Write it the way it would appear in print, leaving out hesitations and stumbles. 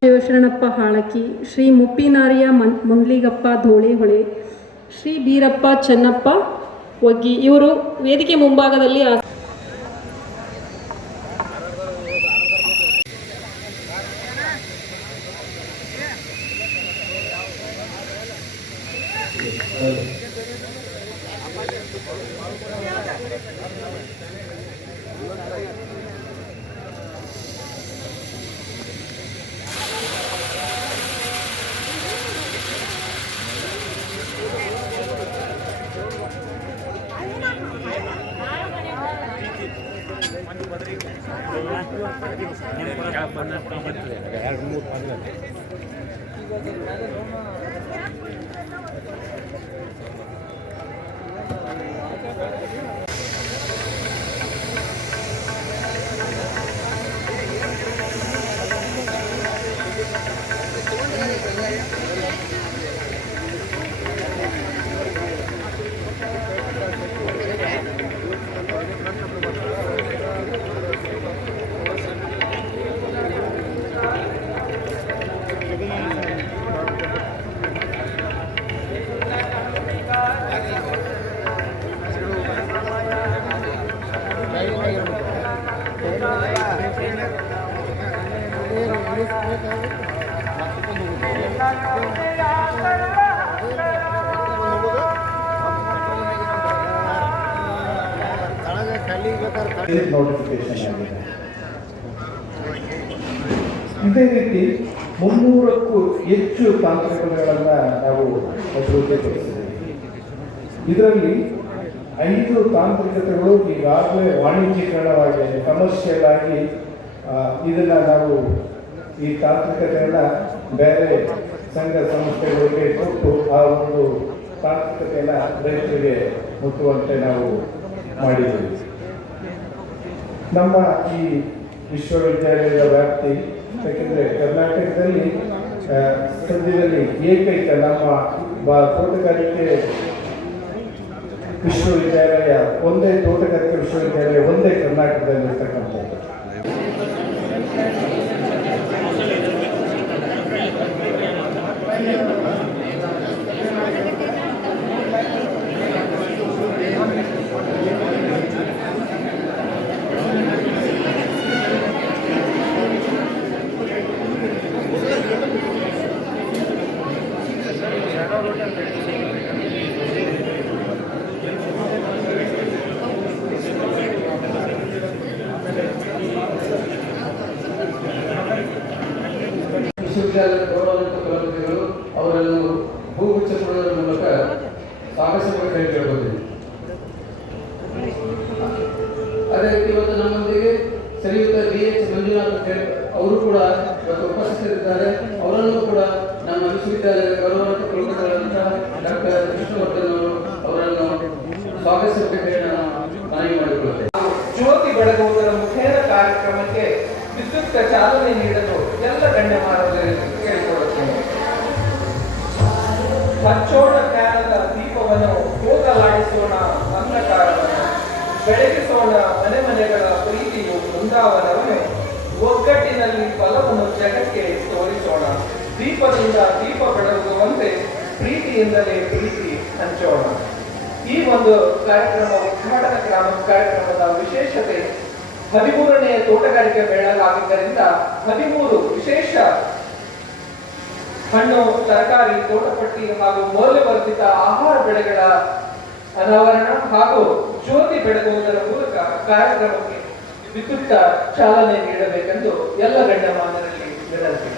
ಶಿವಶರಣಪ್ಪ ಹಾಳಕಿ, ಶ್ರೀ ಮುಪ್ಪಿನಾರಿಯ ಮಂಗ್ಲಿಗಪ್ಪ ಧೋಳೆಹೊಳೆ, ಶ್ರೀ ಬೀರಪ್ಪ ಚೆನ್ನಪ್ಪ ಒಗ್ಗಿ ಇವರು ವೇದಿಕೆ ಮುಂಭಾಗದಲ್ಲಿ ನೋಟಿಫಿಕೇಶನ್ ಆಗಿದೆ. ಇದೇ ರೀತಿ 300ಕ್ಕೂ ಹೆಚ್ಚು ತಾಂತ್ರಿಕತೆಗಳನ್ನು ನಾವು ಅಭಿವೃದ್ಧಿಪಡಿಸಿದ್ದೇವೆ. ಇದರಲ್ಲಿ 5 ತಾಂತ್ರಿಕತೆಗಳು ಈಗಾಗಲೇ ವಾಣಿಜ್ಯೀಕರಣವಾಗಿದೆ, ಕಮರ್ಷಿಯಲ್ ಆಗಿ. ಇದನ್ನು ನಾವು ಈ ತಾಂತ್ರಿಕತೆಯನ್ನು ಬೇರೆ ಸಂಘ ಸಂಸ್ಥೆಗಳಿಗೆ ಕೊಟ್ಟು ಆ ಒಂದು ತಾಂತ್ರಿಕತೆಯನ್ನು ರೈತರಿಗೆ ಮುಟ್ಟುವಂತೆ ನಾವು ಮಾಡಿದ್ದೀವಿ. ನಮ್ಮ ಈ ವಿಶ್ವವಿದ್ಯಾಲಯದ ವ್ಯಾಪ್ತಿ, ಯಾಕೆಂದರೆ ಕರ್ನಾಟಕದಲ್ಲಿ ಸದ್ಯದಲ್ಲಿ ಏಕೈಕ ನಮ್ಮ ತೋಟಗಾರಿಕೆ ವಿಶ್ವವಿದ್ಯಾಲಯ ಒಂದೇ, ತೋಟಗಾರಿಕೆ ವಿಶ್ವವಿದ್ಯಾಲಯ ಒಂದೇ ಕರ್ನಾಟಕದಲ್ಲಿ ಇರ್ತಕ್ಕಂಥದ್ದು. ವಿಶ್ವವಿದ್ಯಾಲಯದ ಗೌರವಾನ್ವಿತ ಕುಲಪತಿಗಳು ಅವರನ್ನು ಹೂಗುಚ್ಛ ಕೊಡುವುದರ ಮೂಲಕ ಸ್ವಾಗತಿಸಬೇಕು ಕೇಳ್ಬೋದು. ಅದೇ ರೀತಿ ಇವತ್ತು ನಮ್ಮೊಂದಿಗೆ ಶ್ರೀಯುತ BH ಮಂಜುನಾಥ್ ಅವರು ಕೂಡ ಇವತ್ತು ಉಪಸ್ಥಿತರಿದ್ದಾರೆ. ಅವರನ್ನು ಕೂಡ ನಮ್ಮ ವಿಶ್ವವಿದ್ಯಾಲಯದ ಗೌರವಾನ್ವಿತ ಕುಲಪತಿಗಳಂತಹ ಡಾಕ್ಟರ್ ವಿಷ್ಣುವರ್ಧನ್ ಅವರನ್ನು ಸ್ವಾಗತಿಸಬೇಕು ಮನವಿ ಮಾಡಿಕೊಳ್ಳುತ್ತೇವೆ. ಜ್ಯೋತಿ ಬೆಳಗುವುದರ ಮುಖೇನ ಕಾರ್ಯಕ್ರಮಕ್ಕೆ ವಿದ್ಯುಕ್ತ ಚಾಲನೆ ನೀಡಲು ಎಲ್ಲ ಗಣ್ಯಮಾನವರಿಗೆ ಕೇಳಿಕೊಳ್ಳುತ್ತೇನೆ. ಹಚ್ಚೋಣ ಜ್ಞಾನದ ದೀಪವನ್ನು ಹೋಗಲಾಡಿಸೋಣ ಅಂಧಕಾರವನ್ನು, ಬೆಳಗಿಸೋಣ ಮನೆ ಮನೆಗಳ ಪ್ರೀತಿಯು ಬೃಂದಾವನವನ್ನು, ಒಗ್ಗಟ್ಟಿನಲ್ಲಿ ಫಲವನ್ನು ಜಗಕ್ಕೆ ತೋರಿಸೋಣ. ದೀಪದಿಂದ ದೀಪ ಬೆಳಗುವಂತೆ ಪ್ರೀತಿಯಿಂದಲೇ ಪ್ರೀತಿ ಹಂಚೋಣ. ಈ ಒಂದು ಕಾರ್ಯಕ್ರಮ ಉದ್ಘಾಟನಾ ಕಾರ್ಯಕ್ರಮದ ವಿಶೇಷತೆ 13ನೇ ತೋಟಗಾರಿಕೆ ಮೇಳ ಆಗಿದ್ದರಿಂದ 13 ವಿಶೇಷ ಹಣ್ಣು, ತರಕಾರಿ, ತೋಟಪಟ್ಟಿ ಹಾಗೂ ಮೌಲ್ಯವರ್ಧಿತ ಆಹಾರ ಬೆಳೆಗಳ ಅನಾವರಣ ಹಾಗೂ ಜ್ಯೋತಿ ಬೆಳಗುವುದರ ಮೂಲಕ ಕಾರ್ಯಕ್ರಮಕ್ಕೆ ವಿದ್ಯುಕ್ತ ಚಾಲನೆ ನೀಡಬೇಕೆಂದು ಎಲ್ಲ ಗಣ್ಯಮಾನರಲ್ಲಿ ವಿನಂತಿ.